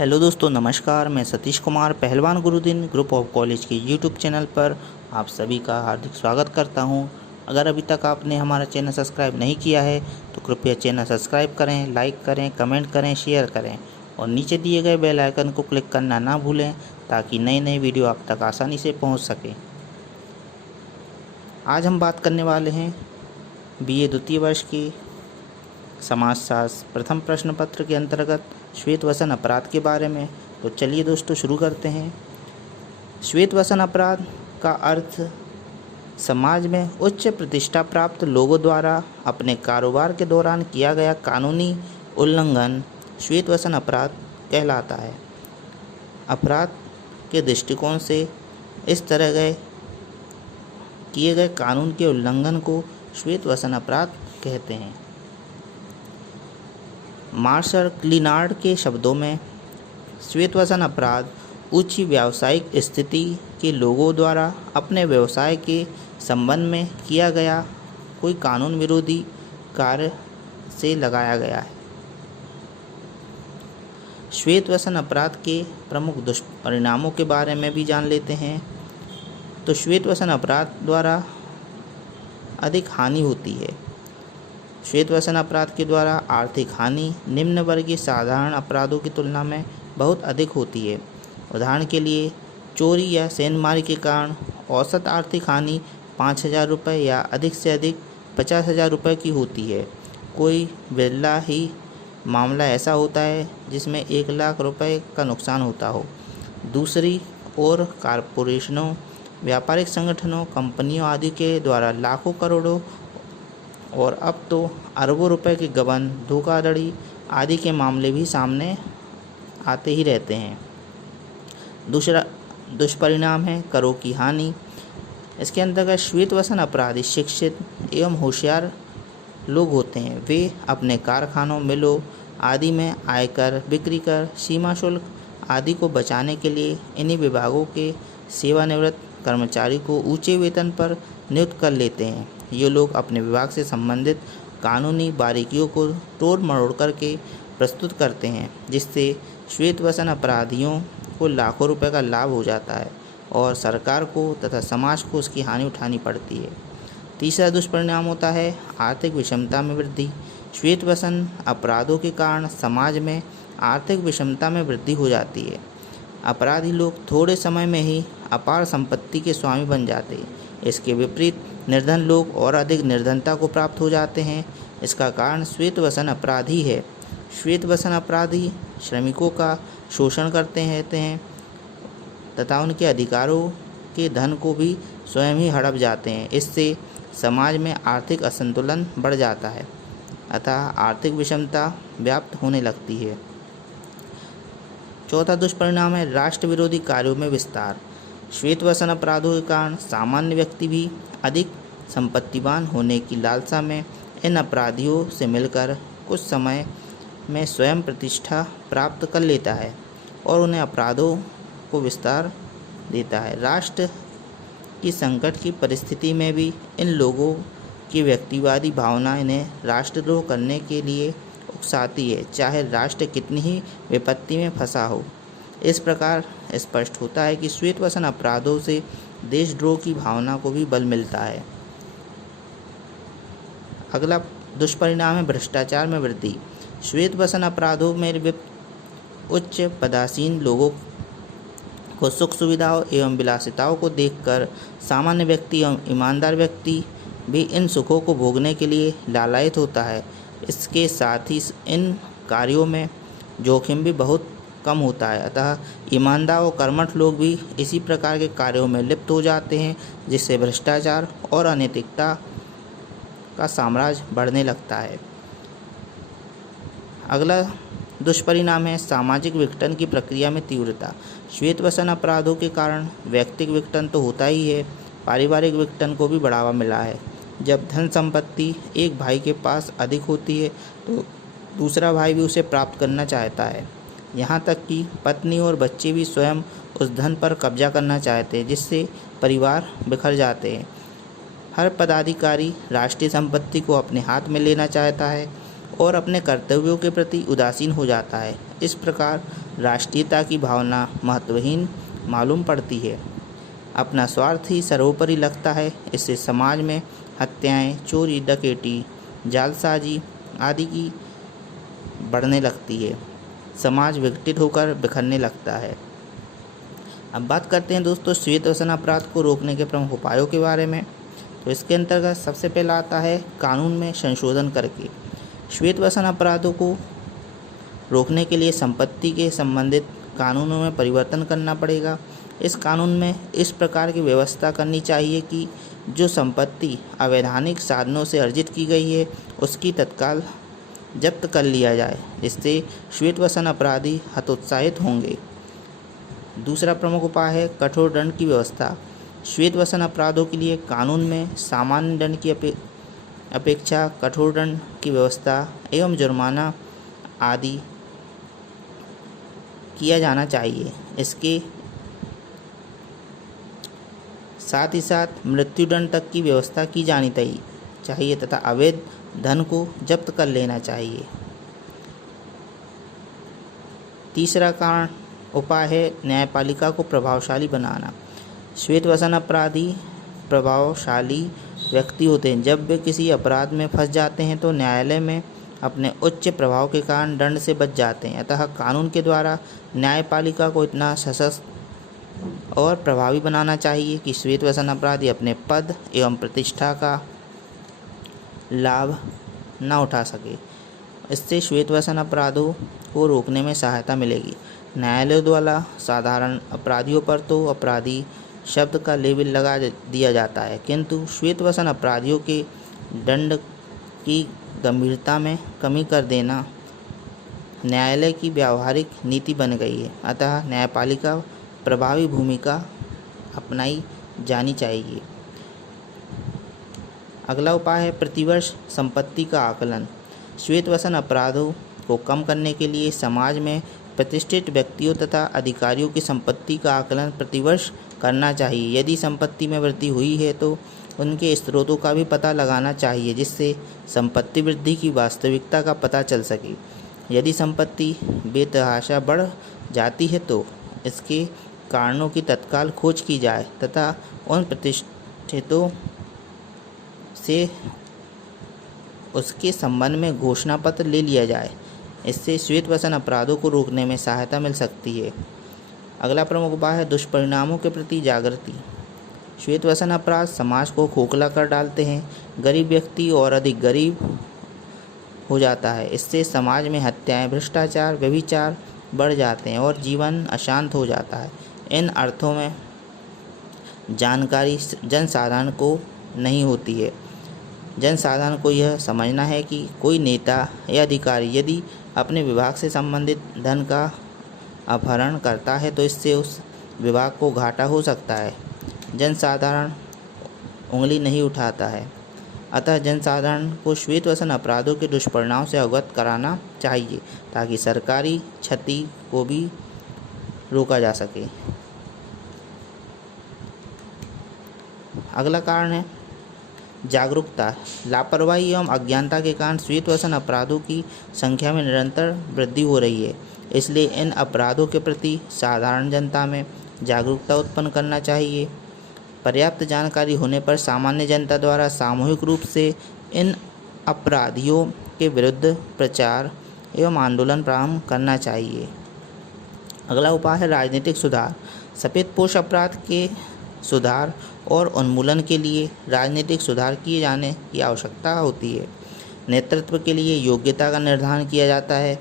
Hello दोस्तों, नमस्कार। मैं सतीश कुमार पहलवान गुरुदिन ग्रुप ऑफ कॉलेज के यूट्यूब चैनल पर आप सभी का हार्दिक स्वागत करता हूं। अगर अभी तक आपने हमारा चैनल सब्सक्राइब नहीं किया है तो कृपया चैनल सब्सक्राइब करें, लाइक करें, कमेंट करें, शेयर करें और नीचे दिए गए बेल आइकन को क्लिक करना ना भूलें ताकि नई नई वीडियो आप तक आसानी से पहुँच सके। आज हम बात करने वाले हैं BA द्वितीय वर्ष की समाजशास्त्र प्रथम प्रश्न पत्र के अंतर्गत श्वेतवसन अपराध के बारे में। तो चलिए दोस्तों शुरू करते हैं। श्वेतवसन अपराध का अर्थ समाज में उच्च प्रतिष्ठा प्राप्त लोगों द्वारा अपने कारोबार के दौरान किया गया कानूनी उल्लंघन श्वेतवसन अपराध कहलाता है। अपराध के दृष्टिकोण से इस तरह किए गए कानून के उल्लंघन को श्वेतवसन अपराध कहते हैं। मार्शल क्लिनार्ड के शब्दों में श्वेतवसन अपराध उच्च व्यावसायिक स्थिति के लोगों द्वारा अपने व्यवसाय के संबंध में किया गया कोई कानून विरोधी कार्य से लगाया गया है। श्वेतवसन अपराध के प्रमुख दुष्परिणामों के बारे में भी जान लेते हैं। तो श्वेतवसन अपराध द्वारा अधिक हानि होती है। श्वेतवसन अपराध के द्वारा आर्थिक हानि निम्न वर्गीय साधारण अपराधों की तुलना में बहुत अधिक होती है। उदाहरण के लिए चोरी या सेंधमारी के कारण औसत आर्थिक हानि 5,000 रुपये या अधिक से अधिक 50,000 रुपये की होती है। कोई बिरला ही मामला ऐसा होता है जिसमें 1 लाख रुपये का नुकसान होता हो। दूसरी ओर कॉरपोरेशनों, व्यापारिक संगठनों, कंपनियों आदि के द्वारा लाखों करोड़ों और अब तो अरबों रुपए के गबन, धोखाधड़ी आदि के मामले भी सामने आते ही रहते हैं। दूसरा दुष्परिणाम है करों की हानि। इसके अंतर्गत श्वेतवसन अपराधी शिक्षित एवं होशियार लोग होते हैं। वे अपने कारखानों, मिलों आदि में आयकर, बिक्री कर, सीमा शुल्क आदि को बचाने के लिए इन्हीं विभागों के सेवानिवृत्त कर्मचारी को ऊंचे वेतन पर नियुक्त कर लेते हैं। ये लोग अपने विभाग से संबंधित कानूनी बारीकियों को तोड़ मरोड़ करके प्रस्तुत करते हैं, जिससे श्वेतवसन अपराधियों को लाखों रुपए का लाभ हो जाता है और सरकार को तथा समाज को उसकी हानि उठानी पड़ती है। तीसरा दुष्परिणाम होता है आर्थिक विषमता में वृद्धि। श्वेतवसन अपराधों के कारण समाज में आर्थिक विषमता में वृद्धि हो जाती है। अपराधी लोग थोड़े समय में ही अपार संपत्ति के स्वामी बन जाते हैं। इसके विपरीत निर्धन लोग और अधिक निर्धनता को प्राप्त हो जाते हैं। इसका कारण श्वेतवसन अपराधी है। श्वेतवसन अपराधी श्रमिकों का शोषण करते रहते हैं तथा उनके अधिकारों के धन को भी स्वयं ही हड़प जाते हैं। इससे समाज में आर्थिक असंतुलन बढ़ जाता है, अतः आर्थिक विषमता व्याप्त होने लगती है। चौथा दुष्परिणाम है राष्ट्र विरोधी कार्यों में विस्तार। श्वेतवसन अपराधों के कारण सामान्य व्यक्ति भी अधिक संपत्तिवान होने की लालसा में इन अपराधियों से मिलकर कुछ समय में स्वयं प्रतिष्ठा प्राप्त कर लेता है और उन्हें अपराधों को विस्तार देता है। राष्ट्र की संकट की परिस्थिति में भी इन लोगों की व्यक्तिवादी भावना इन्हें राष्ट्रद्रोह करने के लिए उकसाती है, चाहे राष्ट्र कितनी ही विपत्ति में फंसा हो। इस प्रकार स्पष्ट होता है कि श्वेतवसन अपराधों से देशद्रोह की भावना को भी बल मिलता है। अगला दुष्परिणाम है भ्रष्टाचार में वृद्धि। श्वेतवसन अपराधों में उच्च पदासीन लोगों को सुख सुविधाओं एवं विलासिताओं को देखकर सामान्य व्यक्ति एवं ईमानदार व्यक्ति भी इन सुखों को भोगने के लिए लालायित होता है। इसके साथ ही इन कार्यों में जोखिम भी बहुत कम होता है, अतः ईमानदार और कर्मठ लोग भी इसी प्रकार के कार्यों में लिप्त हो जाते हैं, जिससे भ्रष्टाचार और अनैतिकता का साम्राज्य बढ़ने लगता है। अगला दुष्परिणाम है सामाजिक विघटन की प्रक्रिया में तीव्रता। श्वेतवसन अपराधों के कारण व्यक्तिगत विघटन तो होता ही है, पारिवारिक विघटन को भी बढ़ावा मिला है। जब धन संपत्ति एक भाई के पास अधिक होती है तो दूसरा भाई भी उसे प्राप्त करना चाहता है। यहाँ तक कि पत्नी और बच्चे भी स्वयं उस धन पर कब्जा करना चाहते हैं, जिससे परिवार बिखर जाते हैं। हर पदाधिकारी राष्ट्रीय संपत्ति को अपने हाथ में लेना चाहता है और अपने कर्तव्यों के प्रति उदासीन हो जाता है। इस प्रकार राष्ट्रीयता की भावना महत्वहीन मालूम पड़ती है। अपना स्वार्थ ही सर्वोपरि लगता है। इससे समाज में हत्याएं, चोरी, डकैती, जालसाजी आदि की बढ़ने लगती है। समाज विघटित होकर बिखरने लगता है। अब बात करते हैं दोस्तों श्वेत वसन अपराध को रोकने के प्रमुख उपायों के बारे में। तो इसके अंतर्गत सबसे पहला आता है कानून में संशोधन करके। श्वेत वसन अपराधों को रोकने के लिए संपत्ति के संबंधित कानूनों में परिवर्तन करना पड़ेगा। इस कानून में इस प्रकार की व्यवस्था करनी चाहिए कि जो संपत्ति अवैधानिक साधनों से अर्जित की गई है उसकी तत्काल जब्त कर लिया जाए। इससे श्वेत वसन अपराधी हतोत्साहित होंगे। दूसरा प्रमुख उपाय है कठोर दंड की व्यवस्था। श्वेत वसन अपराधों के लिए कानून में सामान्य दंड की अपेक्षा कठोर दंड की व्यवस्था एवं जुर्माना आदि किया जाना चाहिए। इसके साथ ही साथ मृत्युदंड तक की व्यवस्था की जानी चाहिए तथा अवैध धन को जब्त कर लेना चाहिए। तीसरा कारण उपाय है न्यायपालिका को प्रभावशाली बनाना। श्वेत वसन अपराधी प्रभावशाली व्यक्ति होते हैं। जब वे किसी अपराध में फंस जाते हैं तो न्यायालय में अपने उच्च प्रभाव के कारण दंड से बच जाते हैं। अतः कानून के द्वारा न्यायपालिका को इतना सशक्त और प्रभावी बनाना चाहिए कि श्वेत वसन अपराधी अपने पद एवं प्रतिष्ठा का लाभ न उठा सके। इससे श्वेत वसन अपराधों को रोकने में सहायता मिलेगी। न्यायालयों द्वारा साधारण अपराधियों पर तो अपराधी शब्द का लेबल लगा दिया जाता है, किंतु श्वेत वसन अपराधियों के दंड की गंभीरता में कमी कर देना न्यायालय की व्यावहारिक नीति बन गई है। अतः न्यायपालिका प्रभावी भूमिका अपनाई जानी चाहिए। अगला उपाय है प्रतिवर्ष संपत्ति का आकलन। श्वेत वसन अपराधों को कम करने के लिए समाज में प्रतिष्ठित व्यक्तियों तथा अधिकारियों की संपत्ति का आकलन प्रतिवर्ष करना चाहिए। यदि संपत्ति में वृद्धि हुई है तो उनके स्रोतों का भी पता लगाना चाहिए, जिससे संपत्ति वृद्धि की वास्तविकता का पता चल सके। यदि संपत्ति बेतहाशा बढ़ जाती है तो इसके कारणों की तत्काल खोज की जाए तथा उन प्रतिष्ठितों से उसके संबंध में घोषणा पत्र ले लिया जाए। इससे श्वेत वसन अपराधों को रोकने में सहायता मिल सकती है। अगला प्रमुख उपाय है दुष्परिणामों के प्रति जागृति। श्वेत वसन अपराध समाज को खोखला कर डालते हैं। गरीब व्यक्ति और अधिक गरीब हो जाता है। इससे समाज में हत्याएं, भ्रष्टाचार, व्यभिचार बढ़ जाते हैं और जीवन अशांत हो जाता है। इन अर्थों में जानकारी जनसाधारण को नहीं होती है। जनसाधारण को यह समझना है कि कोई नेता या अधिकारी यदि अपने विभाग से संबंधित धन का अपहरण करता है तो इससे उस विभाग को घाटा हो सकता है। जनसाधारण उंगली नहीं उठाता है। अतः जनसाधारण को श्वेत वसन अपराधों के दुष्परिणाम से अवगत कराना चाहिए ताकि सरकारी क्षति को भी रोका जा सके। अगला कारण है जागरूकता। लापरवाही एवं अज्ञानता के कारण श्वेत वसन अपराधों की संख्या में निरंतर वृद्धि हो रही है। इसलिए इन अपराधों के प्रति साधारण जनता में जागरूकता उत्पन्न करना चाहिए। पर्याप्त जानकारी होने पर सामान्य जनता द्वारा सामूहिक रूप से इन अपराधियों के विरुद्ध प्रचार एवं आंदोलन प्रारंभ करना चाहिए। अगला उपाय है राजनीतिक सुधार। सफेदपोश अपराध के सुधार और उन्मूलन के लिए राजनीतिक सुधार किए जाने की आवश्यकता होती है। नेतृत्व के लिए योग्यता का निर्धारण किया जाता है।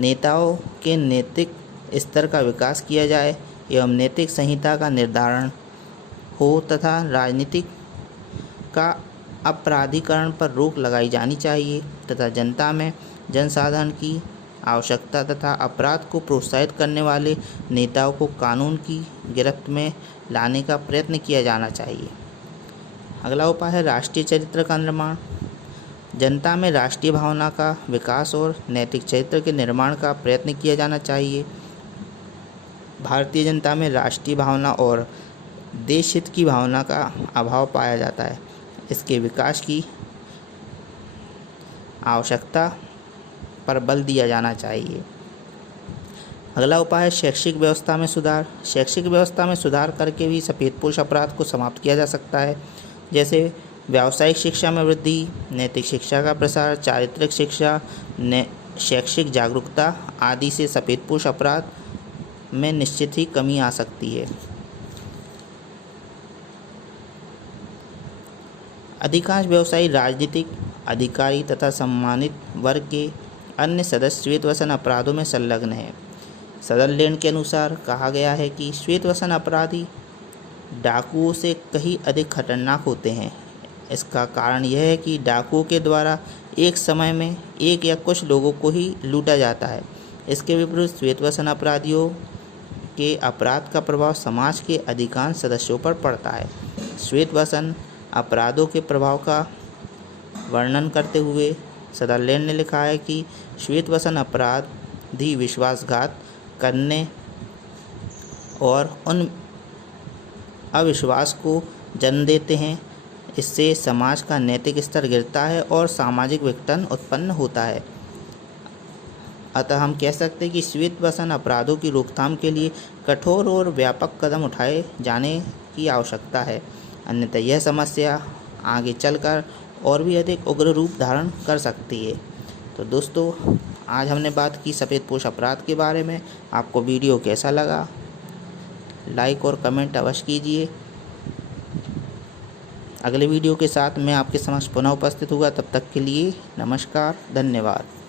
नेताओं के नैतिक स्तर का विकास किया जाए एवं नैतिक संहिता का निर्धारण हो तथा राजनीतिक का अपराधीकरण पर रोक लगाई जानी चाहिए तथा जनता में जनसाधारण की आवश्यकता तथा अपराध को प्रोत्साहित करने वाले नेताओं को कानून की गिरफ्त में लाने का प्रयत्न किया जाना चाहिए। अगला उपाय है राष्ट्रीय चरित्र का निर्माण। जनता में राष्ट्रीय भावना का विकास और नैतिक चरित्र के निर्माण का प्रयत्न किया जाना चाहिए। भारतीय जनता में राष्ट्रीय भावना और देश हित की भावना का अभाव पाया जाता है। इसके विकास की आवश्यकता पर बल दिया जाना चाहिए। अगला उपाय है शैक्षिक व्यवस्था में सुधार। शैक्षिक व्यवस्था में सुधार करके भी सफ़ेदपोश अपराध को समाप्त किया जा सकता है। जैसे व्यावसायिक शिक्षा में वृद्धि, नैतिक शिक्षा का प्रसार, चारित्रिक शिक्षा, शैक्षिक जागरूकता आदि से सफ़ेदपोश अपराध में निश्चित ही कमी आ सकती है। अधिकांश व्यवसायी, राजनीतिक अधिकारी तथा सम्मानित वर्ग के अन्य सदस्य श्वेतवसन अपराधों में संलग्न हैं। सदरलैंड के अनुसार कहा गया है कि श्वेतवसन अपराधी डाकुओं से कहीं अधिक खतरनाक होते हैं। इसका कारण यह है कि डाकुओं के द्वारा एक समय में एक या कुछ लोगों को ही लूटा जाता है। इसके विपरीत श्वेतवसन अपराधियों के अपराध का प्रभाव समाज के अधिकांश सदस्यों पर पड़ता है। श्वेतवसन अपराधों के प्रभाव का वर्णन करते हुए सदरलैंड ने लिखा है कि श्वेतवसन अपराधी विश्वासघात करने और उन अविश्वास को जन्म देते हैं। इससे समाज का नैतिक स्तर गिरता है और सामाजिक विघटन उत्पन्न होता है। अतः हम कह सकते हैं कि श्वेतवसन अपराधों की रोकथाम के लिए कठोर और व्यापक कदम उठाए जाने की आवश्यकता है, अन्यथा यह समस्या आगे चलकर और भी अधिक उग्र रूप धारण कर सकती है। तो दोस्तों, आज हमने बात की सफ़ेदपोश अपराध के बारे में। आपको वीडियो कैसा लगा? लाइक और कमेंट अवश्य कीजिए। अगले वीडियो के साथ मैं आपके समक्ष पुनः उपस्थित हुआ। तब तक के लिए नमस्कार, धन्यवाद।